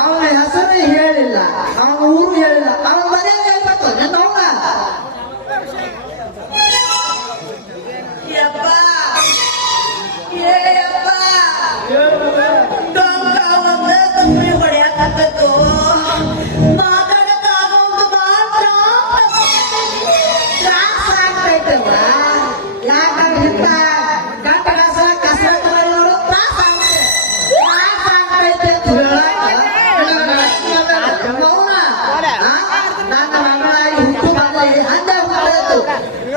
ಅವನ ಹೆಸರು ಹೇಳಿಲ್ಲ, ಅವನ ಊರು ಹೇಳಿಲ್ಲ, ಅವನ ಮನೆ ಹೇಳ್ಬೇಕು ನೋಡ. ಹೊಡೆಯಕತ್ತು ಮಾತಾಡಕ್ಕಾಗೋದು ಮಾತ್ರ ತ್ರಾಸ ಆಗ್ತೈತವ. ಯಾಕಂದ್ರೆ ಗಂಟ ಕಸರತ್ತು ಮಾಡಿ ನೋಡು ತ್ರಾಸ ಆಗ್ತೈತೆ ಅಂತ ಮೌನ. ನನ್ನ ಮಗಳಾಗಿ ಹುಟ್ಟು ಬಂದಲ್ಲಿ ಹಂಗೆ ಹುಟ್ಟೈತು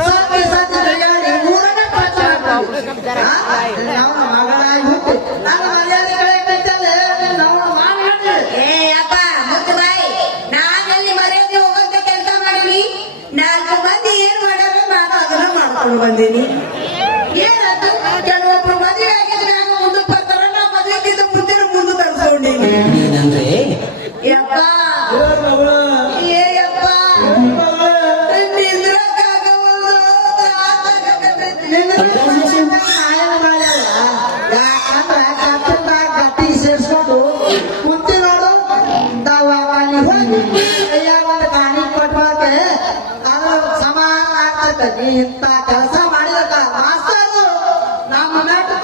ಸತ್ಯ ಸತ್ಯ ಜಗಾಡಿ ಊರನ್ನೇ ಪ್ರಚಾರ ನಮ್ಮ ಮಗಳಾಗಿ ಹುಟ್ಟು ನನ್ನ ಮರ್ಯಾದೆ ಕಳೆಯಕೈತಲ್ಲ ನಾವು ಮಾಡಿ. ಏ ಅಪ್ಪ ಮುತ್ತು ಬಾಯಿ, ನಾನಲ್ಲಿ ಮರ್ಯಾದೆ ಹೋಗಂತ ಕೆಲಸ ಮಾಡೀನಿ. 4 ಮಂದಿ ಏನ್ ಮಾಡ್ಯಾರ ನಾನು ಅದನ್ನ ಮಾಡ್ಕೊಂಡು ಬಂದೀನಿ. ಏನಂತ ಕೆಲವೊಬ್ರು ಮದುವೆ ಆಗಿದ್ರೆ ನಾನು ಮುಂದಕ್ಕೆ ಬರ್ತಾರ, ನಾ ಮದುವೆಗಿಂತ ಮುಂದೆ ಮುಂದೆ ತರಿಸ್ಕೊಂಡೀನಿ. ಯಪ್ಪ ಏ ಯಪ್ಪ ನಿಂದ್ರಕ್ಕಾಗವಲ್ದು, ಗಟ್ಟಿ ಸೇರ್ಸ್ಕೊಂಡು ಕುಂತಿ ನೋಡು ದವಾಖಾನಿ ಹೋಗಿ ಒಂದು ಕಾಣಿ ಕೊಟ್ಟಾಕೆ ಅದು ಸಮಾನ ಆಗ್ತದೆ. ಇಂಥ ಕೆಲಸ ಮಾಡಿದಕ್ಕ ಮಾಸ್ತರು ನಮ್ಮ ನಾಟಕ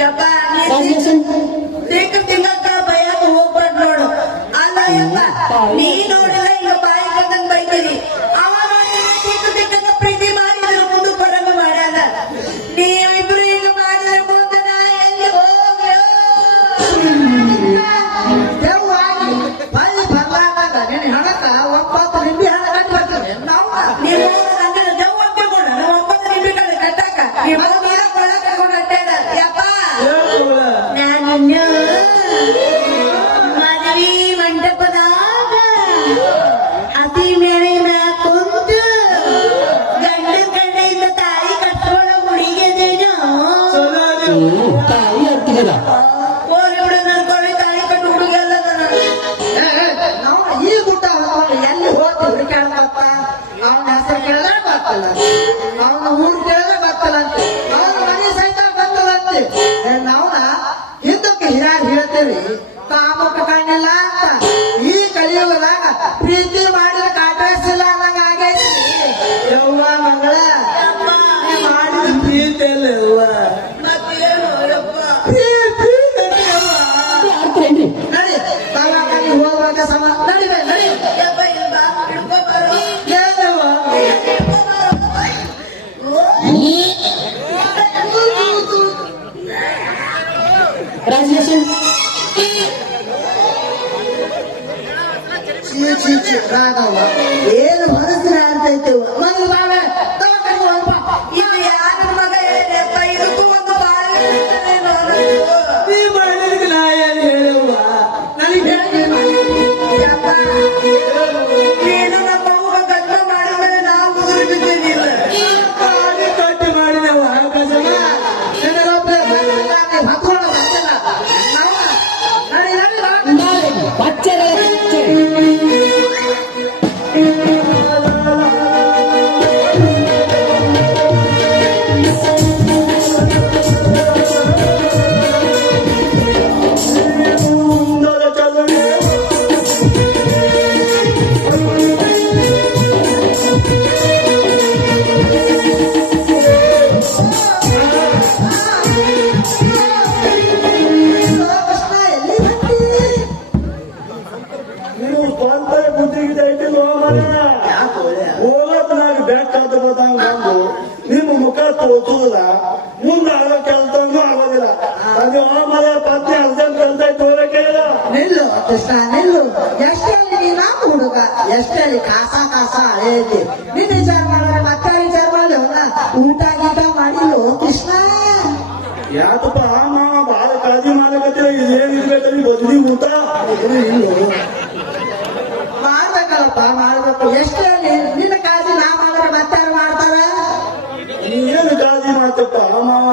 ಯಪ್ಪ ತಿನ್ನಕ್ಕ ಬಯಕ ಹೋಗ್ಬಾರ್ದು ನೋಡು. ಅಲ್ಲ ಯಪ್ಪ, ನೀ ನೋಡಿದ್ರೆ ಈಗ ಬಾಯಿ ಬಂದಂಗ್ ಬೈತೀರಿ. ಅವ ನೋಡಿದ್ರೆ ತಿಕ್ಕಂಗ ಪ್ರೀತಿ ಮಾಡಿದ್ರೆ ಮುಂದಕ್ಕೆ ಬರಂಗ ಮಾಡ್ಯಾನ. ನೀವಿಬ್ರು ಈಗ ಮಾಡಿದ್ರೆ ಮುಂದೆ ನಾ ಎಲ್ಲಿ ಹೋಗ್ಲೋ? ದೇವಾಗಿ ಬಳ್ಳಿ ಬರ್ಲಾರ್ದಾಗ ನಿನ್ನ ಹಣಕ್ಕ 9 ನಿಂಬೆ ಹಣ ಕಟ್ಟಿ ಬರ್ತಾರೆ ನಾವು. ನೀವು ನನ್ನ ದೇವ್ ಅಂತಿಕೊಂಡ 9 ನಿಮಿಷ ಕಟ್ಟಾಕ ನೀವು ನೀರ ಕೊಳ್ಳ ಕಟ್ಕೊಂಡು ಅಡ್ಡಾಡ. ಯಪ್ಪ ನಾನು ಮದುವೆ ಮಂಟಪದಾಗ ಅತಿ ಮೇಳೆ ಮ್ಯಾಗ ಕುಂತು ಗಂಡನ ಕಡೆಯಿಂದ ತಾಳಿ ಕಟ್ಕೊಳ್ಳೋ ಹುಡುಗಿದೇನು ಹೋಗಿ ಬಿಡು. ನನ್ನ ಕೊಡಿ ತಾಳಿ ಕಟ್ಟು ಹುಡುಗಲ್ಲ ನಾವು ಈ ಗುಡ್ಡ ಹೊತ್ಕೊಂಡು ಎಲ್ಲಿ ಹೋಗ್ತಿ ಹುಡುಕಾಡ್ಬತ್ತ. ಅವನ ಹೆಸರು ಕೇಳಿದ್ರೆ ಗೊತ್ತಲ್ಲ, ಅವನ ಊರು ಕೇಳಿದ್ರೆ ಗೊತ್ತಲ್ಲಂತೆ, ಅವನ ಮನೆ ಸಹಿತ ಗೊತ್ತಲ್ಲಂತೆ. ನಾವ್ನ ಹಿಂದಕ್ಕೆ ಹಿರಾಗಿ ಹೇಳ್ತೇವಿ ಕಾಮಕ್ಕೆ ಕಣ್ಣಿಲ್ಲ ಅಂತ. ಈ ಕಲಿಯುಗದಾಗ ಪ್ರೀತಿ ಮಾಡಿದ್ರೆ ಕಾಟಾಯಿಸಿಲ್ಲ ಅನ್ನಂಗ ಆಗೈತಿ. ಯವ್ವ ಮಗಳ ಮಾಡಿದ ಪ್ರೀತಿ ಅಲ್ಲ ಯವ್ವ, ಮತ್ತೇನು ಯಪ್ಪ? ನಡಿ ದವಾಖಾನೆ ಹೋಗುವಾಗ ಸಮ ನಡಿವೆ ನಡಿ. ಯಪ್ಪ ಇಲ್ಲಿ ಬಾ, ಹಿಡ್ಕೊ ಬಾರೋ. ಏನವ್ವ? ಚೀ ರಾಗವ್ವ ಏನು ಮನಸ್ಸಿನ ಅಂತೈತೆವ. ಮೊದಲು ಬಾವೆ ದವಾಖಾನೆ ಹೋಗಪ್ಪ. ಇದು ಯಾರ ಮಗ ಹೇಳಿದೆಪ್ಪ? ಇದಕ್ಕೂ ಒಂದು ಬಾಳೆ ನೀ ಮಾಡಿದ್ರೆ ನಾ ಏನು ಹೇಳುವ? ನನಗೆ ಯಪ್ಪ, ನೀನು ನಮ್ಮ ಮಗುವ ಗದ್ಮ ಮಾಡಿದ್ರೆ ನಾವು ಮುದುರು ಬಿದ್ದೀನಿಲ್ಲ. ಕಟ್ಟಿ ಮಾಡಿದೆವ ಕಸಮ ನಿನಗೊಬ್ಬ ಮಕ್ಕಳು ಬಂದಿಲ್ಲ ನಾವು. ನಡಿ ನೀವು ಸ್ವಂತ ಬುದ್ಧಿಗಿದೆ ಐತಿ ಹೋಗೋದ್ನಾಗ ಬೆಟ್ಟ ಬಂದು ನಿಮ್ಮ ಮುಖ ತೋಚುದಿಲ್ಲ, ಮುಂದೆ ಆಗೋ ಕೆಲಸನೂ ಆಗೋದಿಲ್ಲ. ಅದು ಆಮೇಲೆ ಪತ್ನಿ ಅರ್ಜೆಂಟ್ ಕೆಲಸ ತೋರ ಕೇಳ ನಿಲ್ಲು ಕೃಷ್ಣ ನಿಲ್ಲು. ಎಷ್ಟಲ್ಲಿ ನೀ ನಮ್ಮ ಹುಡುಗ, ಎಷ್ಟಲ್ಲಿ ಕಾಸ ಹಳೇದಿ. ನಿನ್ನ ವಿಚಾರ ಮಾಡ ಯಾಕಪ್ಪ ಮಾವ ಬಾಳ ಕಾಳಜಿ ಮಾಡಕತ್ತಿರ ಇದೇನ್ ಇರ್ಬೇಕಲ್ಲಿ ಬದ್ಲಿ ಊಟ ಮಾಡ್ಬೇಕಲ್ಲಪ್ಪ ಮಾಡ್ಬೇಕು ಎಷ್ಟೇ ನಿನ್ನ ಕಾಳಜಿ ನಾ ಮಾಡಿದ್ರೆ ಮತ್ತೆ ಮಾಡ್ತಾರ ನೀನು ಕಾಳಜಿ ಮಾಡ್ತಪ್ಪ ಮಾವ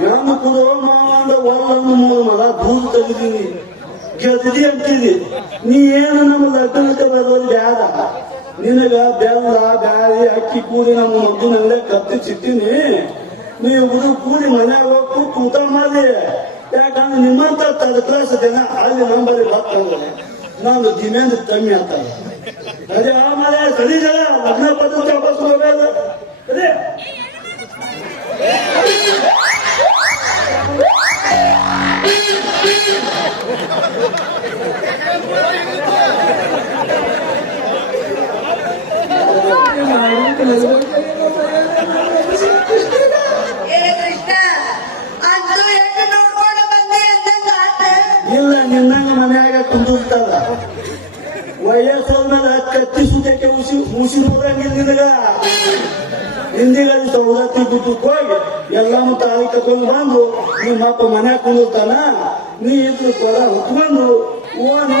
ಹೆಣ್ಣು ಕುರೋ ಮಾವ ಅಂದ ಒಳ್ಳನ್ನು ಮೂರು ಮಗ ದೂರ ತೆಗಿದೀನಿ ಗೆದ್ದಿ ಅಂತೀರಿ ನೀ ಏನು ನಮ್ಮ ಲಗ್ನಕ್ಕೆ ಬರೋದು ಬ್ಯಾಡ ನಿನಗ ಬೆಲ್ಲ ಬ್ಯಾಳಿ ಅಕ್ಕಿ ಕೂಡಿ ನಮ್ಮ ಮಗ್ಗಿನ ಅಂಗಡಿ ಕತ್ತಿ ಚಿಟ್ಟಿನಿ ನೀವು ಕೂಡಿ ಮನ್ಯಾಗ ಹೋಗಿ ಊಟ ಮಾಡಿ ಯಾಕಂದ್ರೆ ನಿಮ್ಮಂತ ತರ್ಡ್ ಕ್ಲಾಸ್ ಜನ ಅಲ್ಲಿ ನಂಬರಿ ಬರ್ತಂದ್ರೆ ನಾನು ಡಿಮ್ಯಾಂಡ್ ಕಮ್ಮಿ ಆಗ್ತದೆ ಅದೇ ಆಮೇಲೆ ಸರಿ ಜನ ಲಗ್ನ ಪದ್ಧತಿ ವಾಪಸ್ ಹೋಗಲ್ಲ ಅದೇ ಏ ಕೃಷ್ಣ ಅಂತೂ ಹೆಣ್ಣು ನೋಡ್ಕೊಂಡು ಬಂದೆ ಅಂದಂಗ ಆತ. ಇಲ್ಲ ನಿನ್ನಂಗ ಮನ್ಯಾಗ ಕುಂದಿರ್ತಾರ ವಯಸ್ಸೋದ್ಮೇಲೆ ಕತ್ತಿ ಸುತ್ತಕ್ಕೆ ಮುಸಿ ನೋಡಂಗಿಲ್ಲ ನಿನಗ ಹಿಂದಿಗಲ್ಲಿ ಸೌದತ್ತಿ ಬಿದ್ದಕ್ಕೆ ಹೋಗಿ ಎಲ್ಲಾನು ತಾಳಿ ಕಟ್ಕೊಂಡು ಬಂದು ನಿಮ್ಮಪ್ಪ ಮನ್ಯಾಗ ಕುಂದಿರ್ತಾನ ನೀ ಇದ್ದು ಕೊಡ ಹೊತ್ಕೊಂಡು ಓಣಿ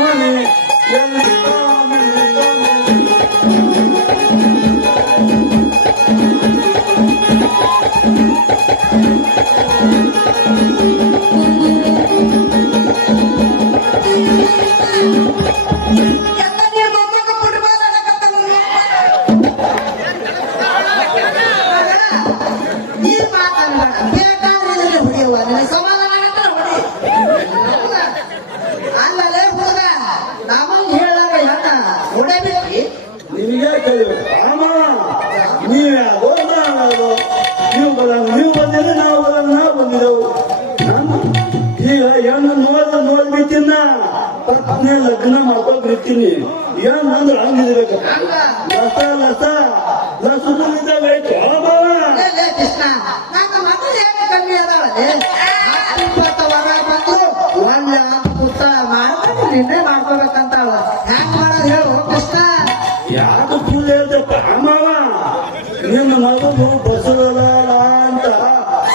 ಎಲ್ಲ ನೀನ್ ಮೊಮ್ಮಗ ಫುಟ್ಬಾಲ್ ಆಡಕತ್ತಾನ ನೀನ್ ಮಾತಾಡ ಬೇಕಾದ್ರೆ ಹೊಡಿಯವ ನನಗೆ ಸಮಾಧಾನ ಆಗತ್ತ ಹೊಡಿ ಅಲ್ಲಲೇ ಹುಡುಗ ನಮ್ಮಲ್ಲಿ ಹೇಳಾಗ ಹೆಣ್ಣ ಹೊಡಬಿಟ್ಟಿ ನಿಮಗೆ ಕಲಿಬೇಕು ಆಮಾವ ನೀವ್ಯಾಗೋ ನಾವ್ಯಾಗೋ ನೀವು ಬರೋಣ ನೀವು ಬಂದಿದ್ರೆ ನಾವು ಬರೋಣ ನಾವು ಬಂದಿದ್ದೆವು ಈಗ ಹೆಣ್ಣು ನೋಡ್ಬಿಟ್ಟಿನ ಪತ್ನಿ ಲಗ್ನ ಮಾಡ್ಕೊಂಡಿರ್ತೀನಿ ಏನ್ ಅಂದ್ರೆ ಹಂಗಿರ್ಬೇಕು ಲಸದಿದ್ದಾಗ ಆಯ್ತು ಆಮಾವ ಲೇ ಕೃಷ್ಣ ನನ್ನ ಮಗಳು ಏನು ಕಮ್ಮಿ ಅದಾವಲ್ಲಿ 20 ವರ ಬಂದ್ರು ಒಳ್ಳೆ ಪುತ್ತ ಮಾಡ್ಕೊಂಡು ನಿನ್ನೆ ಮಾಡ್ಕೋಬೇಕಂತಾಳ ಹ್ಯಾಂಗ ಮಾಡೋದು ಹೇಳು ಕೃಷ್ಣ ಯಾಕೆ ಫುಲ್ ಹೇಳ್ದಪ್ಪ ಆಮಾವ ನಿನ್ನ ಮಗು ಬಸರಲ್ಲ ಅಂತ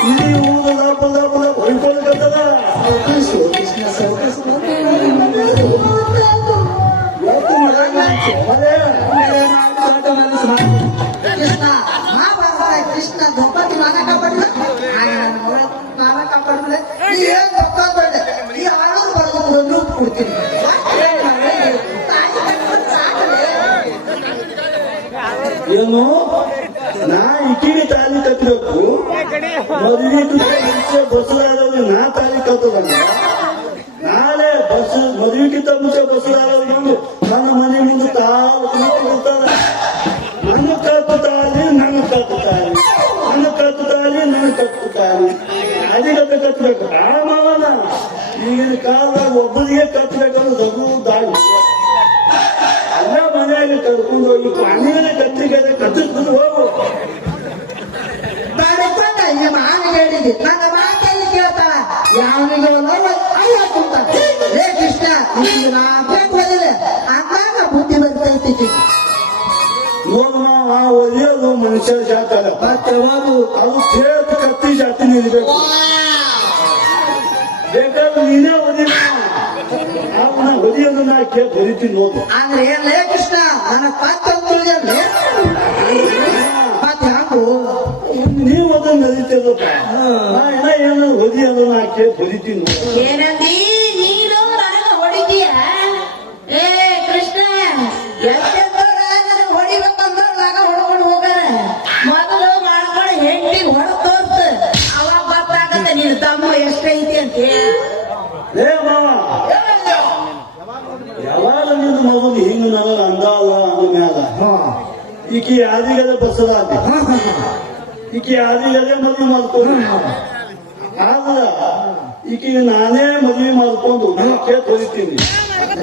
ಇಡೀ ಊರಲ್ಲ ಪದ ಹೊಯ್ಕೊಳ್ಕತ್ತದ ಕೃಷ್ಣ ಸೌಕಸ್ ಕೃಷ್ಣ ಮಹಾಭಾರತ ಕೃಷ್ಣ ದ್ರೌಪದಿ ಮಾನ ಕಾಪಾಡಿಲ್ಲ ಮಾನ ಕಾಪಾಡಿದ್ರೆ ನೀ ಏನ್ ಗೊತ್ತಾಗ್ಬೇಡ ಈ ಆಳೂರು ಬರೋದು ಲೂಪ್ ಕೊಡ್ತೀನಿ ಏನು ನಾ ಇಕ್ಕಿಗೆ ತಾಲಿ ಕಟ್ಟಬೇಕು ಮದುವೆ ಬಸ್ಸಾದವ್ರಿಗೆ ನಾ ತಾಲಿ ಕಟ್ಟದಂಗ ನಾಳೆ ಮದುವೆಗಿಂತ ಮುಂಚೆ ಬಸ್ಸಾದವ್ರು ಬಂದು ನನ್ನ ಮನೆ ಮುಂದೆ ತಾವು ಕೂತ್ಕೊಳ್ತಾರ ನನ್ನ ಕಟ್ಟುತ್ತಾರಿ ನನ್ನ ಕಟ್ಟುತ್ತಾರಿ ನನ್ನ ಕಟ್ಟುತ್ತಾರಿ ನನ್ನ ಕಟ್ಟುತ್ತಾರಿ ಅದಿಗತ್ತೆ ಕಟ್ಟಬೇಕು ಆ ಮಾವನ ಈಗಿನ ಕಾಲದಾಗ ಒಬ್ಬರಿಗೆ ಕಟ್ಟಬೇಕಂದ್ರೆ ದಗು ದಾಳಿ ಎಲ್ಲ ಮನೆಯಾಗ ಕರ್ಕೊಂಡು ಹೋಗಿ ಮನೆಯಲ್ಲೇ ಕತ್ತಿಗೆ ಕತ್ತಿಸ್ಕೊಂಡು ಹೋಗು ಬೇಡಕೊಂಡ ಈ ಮಾನ ಹೇಳಿದೆ ನನ್ನ ಮಾತಲ್ಲಿ ಕೇಳ್ತಾಳ ಯಾವನಿಗೆ ಅಯ್ಯ ಕುಂತ ಲೇ ಕೃಷ್ಣ ಈಗ ನಾ ಬೇಕು ಹೋದಿದೆ ಅಂದಾಗ ಬುದ್ಧಿ ಬರ್ತೈತಿ ನೋಡು ನಾವು ಆ ಒಲಿಯೋದು ಮನುಷ್ಯ ಜಾತಲ್ಲ ಮತ್ತೆ ಹೋಗು ಅದು ತೇರ್ತು ಕತ್ತಿ ಜಾತಿ ನಿಲ್ಬೇಕು ಬೇಕಾದ್ರೆ ನೀನೇ ಒಲಿಯ ಅವನ ಒಲಿಯೋದು ನಾ ಕೇಳಿ ಹೊಲಿತೀನಿ ನೋಡು ಅಂದ್ರೆ ಏನ್ ಲೇ ಕೃಷ್ಣ ನನ್ನ ಪತ್ತೊಂದು ಮತ್ತೆ ಹಂಗು ನೀವು ಅದನ್ನ ನಡೀತಿರಪ್ಪ ನಾ ಏನು ಹೊಲಿಯೋದು ನಾ ಕೇಳಿ ಹೊಲಿತೀನಿ ನೋಡು ಏನಂದಿ ನೀನು ನನಗ ಹೊಡಿತೀಯ ಏ ಕೃಷ್ಣ ಎಷ್ಟೆಂತವ್ರ ಹೊಡಿಬೇಕಂದ್ರ ನಾಗ ಹೊಡ್ಕೊಂಡು ಹೋಗಾರ ಮೊದಲು ಮಾಡ್ಕೊಂಡು ಹೆಂಡತಿಗೆ ಹೊಡ ತೋರ್ಸ ಅವಾಗ ಗೊತ್ತಾಗತ್ತೆ ನಿನ್ ತಮ್ಮ ಎಷ್ಟೈತಿ ಅಂತ ಏ ಮಾವ ಯಾವಾಗ ನಿನ್ನ ಮಗು ಹಿಂಗ ನನಗ ಅಂದಾಲ ಅಂದ ಮ್ಯಾಲ ಈಕಿ ಯಾರಿಗದೆ ಬಸದಾದಿ ಈಕಿ ಯಾರಿಗದೆ ಮದುವೆ ಮಾಡ್ಕೊಂಡು ಆದ್ರ ಈಕಿಗೆ ನಾನೇ ಮದುವೆ ಮಾಡ್ಕೊಂಡು ಕೇಳಿ ಹೊಲಿತೀನಿ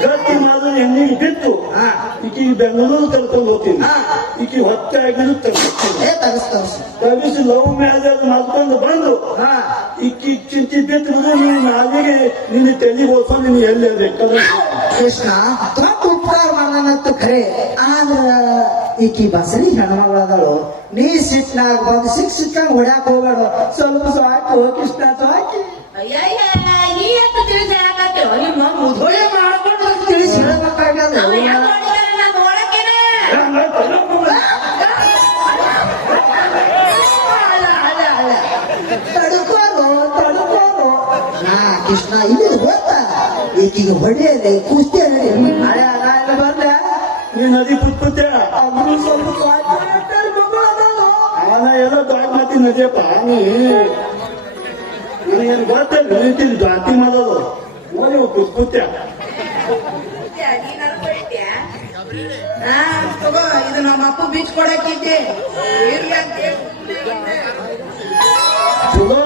ಗಟ್ಟಿ ಮಾಡಿದ್ರೆ ಹೆಣ್ಣಿಗೆ ಬಿಟ್ಟು ಈಕಿಗೆ ಬೆಂಗಳೂರು ಕರ್ಕೊಂಡು ಹೋಗ್ತೀನಿ ಈಕಿ ಹೊತ್ತೆ ಆಗಿದ್ದು ತರ್ತೀನಿ ತಗಿಸಿ ಲವ್ ಮ್ಯಾರೇಜ್ ಮಾಡ್ಕೊಂಡು ಬಂದು ಈಕಿ ಚಿಂತೆ ಬಿಟ್ಟು ನೀನು ನಾಲಿಗೆ ನಿನ್ನ ತಲೆ ಓದ್ಕೊಂಡು ನೀನು ಎಲ್ಲಿ ಬೇಕಾದ್ರೆ ಕೃಷ್ಣ ದೊಡ್ಡ ಉಪಕಾರ ಮಾಡೋಣಂತ ಖರೆ ಆದ್ರ ಈಕಿ ಬಸರಿ ಹೆಣ್ಮಗಳದಳು ನೀ ಸಿಟ್ನಾಗ ಬಂದು ಸಿಕ್ಕಂಗ್ ಹೊಡ್ಯಾಕ ಹೋಗ್ಬೇಡ ಸ್ವಲ್ಪ ಸಾಕು ಕೃಷ್ಣ ಸಾಕಿ ಅಯ್ಯಯ್ಯ ನೀ ಎಷ್ಟು ತಿಳಿಸಿ ಹೇಳಕತ್ತೇವ ನಿಮ್ಮ ಮುಧೋಳಿ ಮಾಡ್ಕೊಂಡು ತಿಳಿಸಿ ಹೇಳ್ಬೇಕಾಗ್ಯದ ಅವ ಹೆಂಗ್ ನೋಡಿದಾರೆ ನಾ ನೋಡಕ್ಕೇನೆ ತಡ್ಕೋರು ಹಾ ಕೃಷ್ಣ ಇಲ್ಲಿ ಗೊತ್ತಾ ಈಕಿಗೆ ಹೊಡೆಯದೆ ಕುಸ್ತಿ ಹಳೆ ನಾನು ಬಂದೆ ನೀ ನದಿ ಪುತ್ಪುತ್ತೆ ಅವ್ರು ಸ್ವಲ್ಪ ಸ್ವಾತಂತ್ರ್ಯ ಮಕ್ಕಳು ಅದಲ್ಲ. ಅವನ ಎಲ್ಲ ದೊಡ್ಡ ಮಾತಿ ನದಿಯಪ್ಪ ನನಗೇನು ಗೊತ್ತಿಲ್ಲ ನೀತಿಲಿ ಜಾತಿ ಮಾಡೋದು ನೋಡಿ ಪುತ್ಪುತ್ತೆ ನೀನಾರು ಬೈತ್ಯಾ? ಹಾ ತಗೋ ಇದು ನಮ್ಮ ಅಪ್ಪ ಬೀಚ್ ಕೊಡಕ್ಕಿದ್ದೆ ಇರ್ಲಿ ಅಂತ ಹೇಳಿ ಚಲೋ